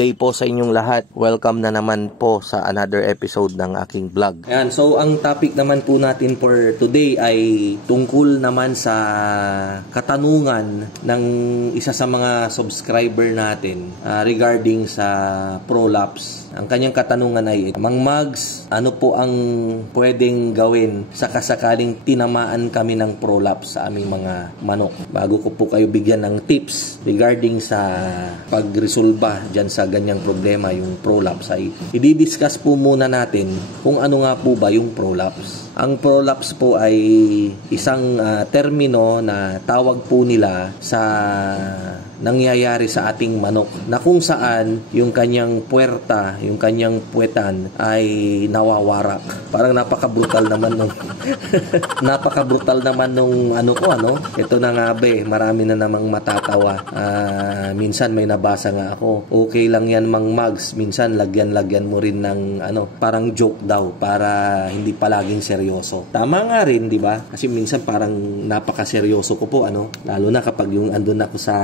day po sa inyong lahat. Welcome na naman po sa another episode ng aking vlog. Ayan, so ang topic naman po natin for today ay tungkol naman sa katanungan ng isa sa mga subscriber natin regarding sa prolapse. Ang kanyang katanungan ay, Mang Mags, ano po ang pwedeng gawin sa kasakaling tinamaan kami ng prolapse sa aming mga manok? Bago ko po kayo bigyan ng tips regarding sa pagresolba dyan sa ganyang problema, yung prolapse, ay i-discuss po muna natin kung ano nga po ba yung prolapse. Ang prolapse po ay isang termino na tawag po nila sa nangyayari sa ating manok na kung saan yung kanyang puwerta, yung kanyang puwetan ay nawawarak. Parang napaka-brutal naman nung napaka-brutal naman nung ito na nga marami na namang matatawa. Minsan may nabasa nga ako, okay lang yan Mang Mags, minsan lagyan mo rin ng parang joke daw para hindi palaging seryoso. Tama nga rin, di ba? Kasi minsan parang napaka-seryoso ko po, lalo na kapag yung andun ako sa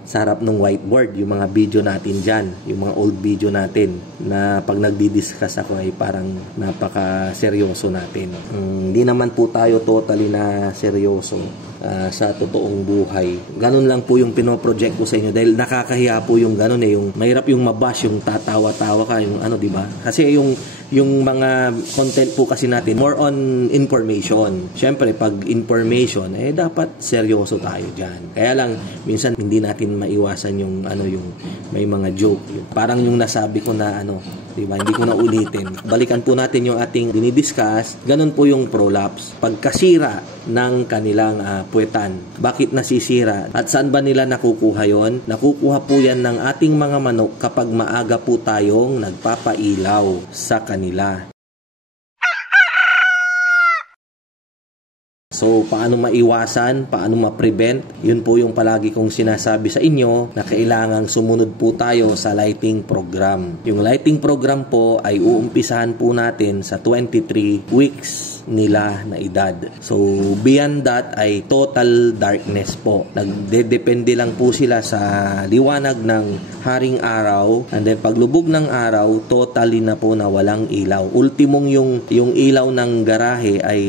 harap ng whiteboard, yung mga video natin dyan, yung mga old video natin, na pag nagdi-discuss ako ay parang napaka-seryoso natin. Hindi naman po tayo totally na seryoso sa totoong buhay. Ganun lang po yung pinoproject ko sa inyo dahil nakakahiya po yung ganun yung mahirap yung mabash, yung tatawa-tawa ka, yung di ba? Kasi yung mga content po kasi natin more on information. Syempre pag information dapat seryoso tayo diyan. Kaya lang minsan hindi natin maiwasan yung yung may mga joke. Parang yung nasabi ko na di ba? Hindi ko na ulitin. Balikan po natin yung ating dinidiscuss. Ganun po yung prolapse. Pagkasira ng kanilang puwetan. Bakit nasisira? At saan ba nila nakukuha yon? Nakukuha po yan ng ating mga manok kapag maaga po tayong nagpapailaw sa kanila. So, paano maiwasan? Paano ma-prevent? Yun po yung palagi kong sinasabi sa inyo na kailangang sumunod po tayo sa lighting program. Yung lighting program po ay uumpisahan po natin sa 23 weeks nila na edad. So, beyond that ay total darkness po. Nagdedepende lang po sila sa liwanag ng haring araw, and then paglubog ng araw, totally na po na walang ilaw. Ultimong yung ilaw ng garahe ay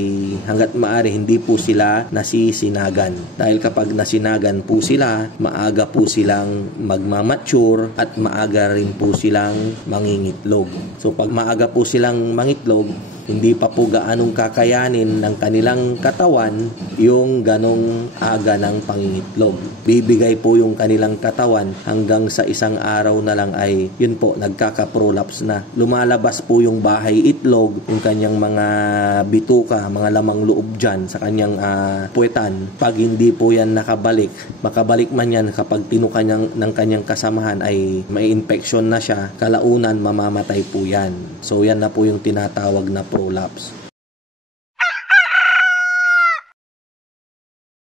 hanggat maaari hindi po sila nasisinagan. Dahil kapag nasinagan po sila, maaga po silang magmamature at maaga rin po silang mangingitlog. So, pag maaga po silang mangitlog, hindi pa po gaanong kakayanin ng kanilang katawan yung ganong aga ng pangingitlog. Bibigay po yung kanilang katawan hanggang sa isang araw na lang ay yun po, nagkaka-prolapse na. Lumalabas po yung bahay itlog, yung kanyang mga bituka, mga lamang loob dyan sa kanyang puwetan. Pag hindi po yan makabalik man yan kapag tinuka ng kanyang kasamahan ay may infection na siya, kalaunan mamamatay po yan. So yan na po yung tinatawag na prolapse.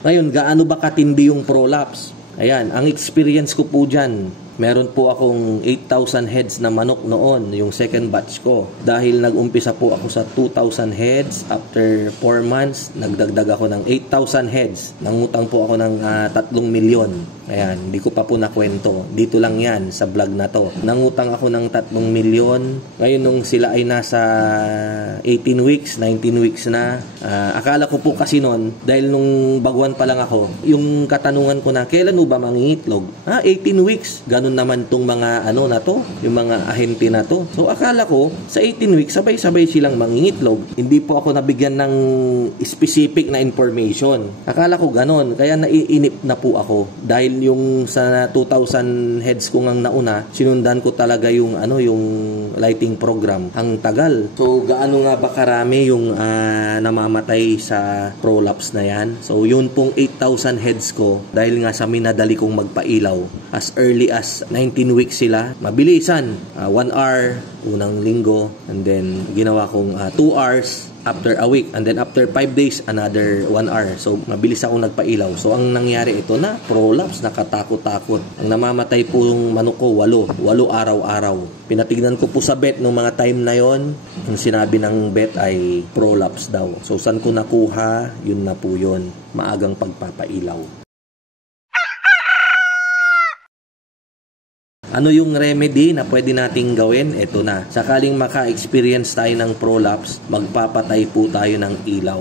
Ngayon, gaano ba katindi yung prolapse? Ayan, ang experience ko po dyan, meron po akong 8,000 heads na manok noon, yung second batch ko. Dahil nag-umpisa po ako sa 2,000 heads, after 4 months, nagdagdag ako ng 8,000 heads. Nangutang po ako ng 3 milyon. Ayan, hindi ko pa po nakwento. Dito lang yan, sa vlog na to. Nangutang ako ng 3 milyon. Ngayon, nung sila ay nasa 18 weeks, 19 weeks na, akala ko po kasi noon, dahil nung baguan pa lang ako, yung katanungan ko na, kailan ba mangingitlog? 18 weeks. Ganun naman tong mga na to, yung mga ahente na to. So, akala ko, sa 18 weeks, sabay-sabay silang mangingitlog. Hindi po ako nabigyan ng specific na information. Akala ko ganun. Kaya naiinip na po ako. Dahil yung sa 2,000 heads ko ngang nauna, sinundan ko talaga yung yung lighting program. Ang tagal. So, gaano nga ba karami yung namamatay sa prolapse na yan? So, yun pong 8,000 heads ko, dahil nga sa minadali kong magpailaw, as early as 19 weeks sila, mabilisan. 1 hour, unang linggo, and then ginawa kong 2 hours, after a week, and then after 5 days, another 1 hour. So, mabilis akong nagpailaw. So, ang nangyari ito na, prolapse, nakatakot-takot. Ang namamatay po yung manok ko, 8 araw-araw. Pinatignan ko po sa vet nung mga time na yon, ang sinabi ng vet ay prolapse daw. So, saan ko nakuha? Yun na po yun. Maagang pagpapailaw. Ano yung remedy na pwede nating gawin? Ito na. Sakaling maka-experience tayo ng prolapse, magpapatay po tayo ng ilaw.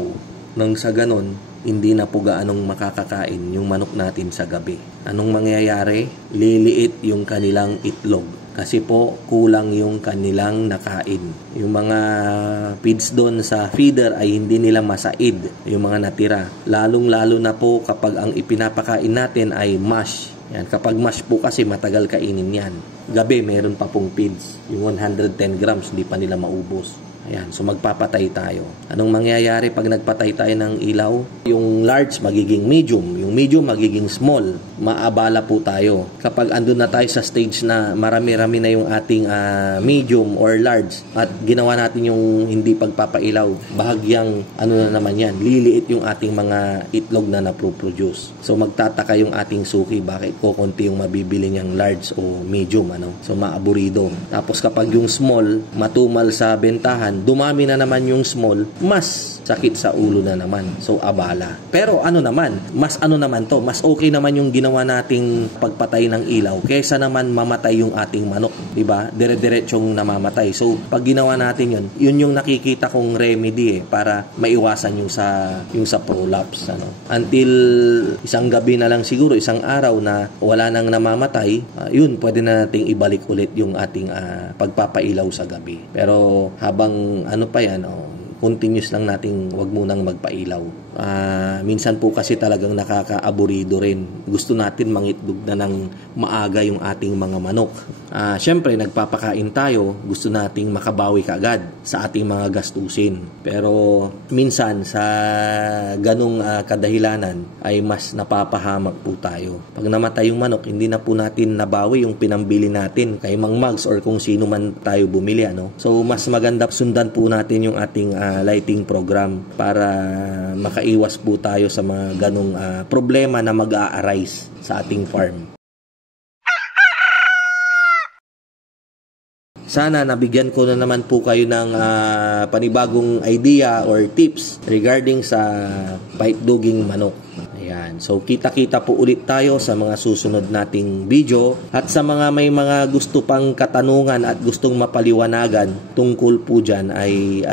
Nang sa ganon, hindi na po gaanong makakakain yung manok natin sa gabi. Anong mangyayari? Liliit yung kanilang itlog. Kasi po, kulang yung kanilang nakain. Yung mga feeds doon sa feeder ay hindi nila masaid, yung mga natira. Lalong-lalo na po kapag ang ipinapakain natin ay mash. Yan. Kapag mash po kasi matagal kainin yan. Gabi, meron pa pong feeds. Yung 110 grams, hindi pa nila maubos. Ayan, so magpapatay tayo. Anong mangyayari pag nagpatay tayo ng ilaw? Yung large magiging medium, yung medium magiging small. Maabala po tayo. Kapag andun na tayo sa stage na marami-rami na yung ating medium or large at ginawa natin yung hindi pagpapailaw, bahagyang na naman yan, liliit yung ating mga itlog na naproproduce. So magtataka yung ating suki, bakit konti yung mabibili niyang large o medium, So maaburido. Tapos kapag yung small, matumal sa bentahan, dumami na naman yung small, mas sakit sa ulo na naman. So, abala. Pero mas okay naman yung ginawa nating pagpatay ng ilaw kaysa naman mamatay yung ating manok. Diba? Dire-diretsong namamatay. So, pag ginawa natin yun yung nakikita kong remedy para maiwasan yung sa prolapse. Until isang gabi na lang siguro, isang araw na wala nang namamatay, yun, pwede na nating ibalik ulit yung ating pagpapailaw sa gabi. Pero, habang continuous lang nating wag munang magpailaw. Minsan po kasi talagang nakakaaburido rin. Gusto natin mangitlog na ng maaga yung ating mga manok. Syempre, nagpapakain tayo, gusto nating makabawi kaagad sa ating mga gastusin. Pero minsan sa ganong kadahilanan ay mas napapahamak po tayo. Pag namatay yung manok, hindi na po natin nabawi yung pinambili natin kay Mang Mags or kung sino man tayo bumili. So mas maganda sundan po natin yung ating lighting program para makaiwas po tayo sa mga ganong problema na mag-a-arise sa ating farm. Sana nabigyan ko na naman po kayo ng panibagong idea or tips regarding sa pipe dogging manok. Ayan. So, kita-kita po ulit tayo sa mga susunod nating video. At sa mga may mga gusto pang katanungan at gustong mapaliwanagan tungkol po dyan ay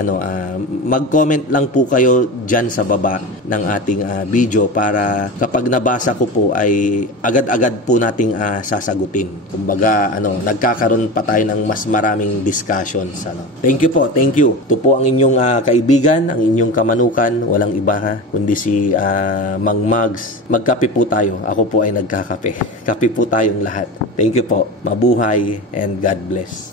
mag-comment lang po kayo dyan sa baba ng ating video para kapag nabasa ko po ay agad-agad po nating sasagutin. Kumbaga, nagkakaroon pa tayo ng mas maraming discussions. Thank you po, thank you. Ito po ang inyong kaibigan, ang inyong kamanukan, walang iba kundi si Mang Mags. Magkape po tayo. Ako po ay nagkakape. Kape po tayong lahat. Thank you po. Mabuhay and God bless.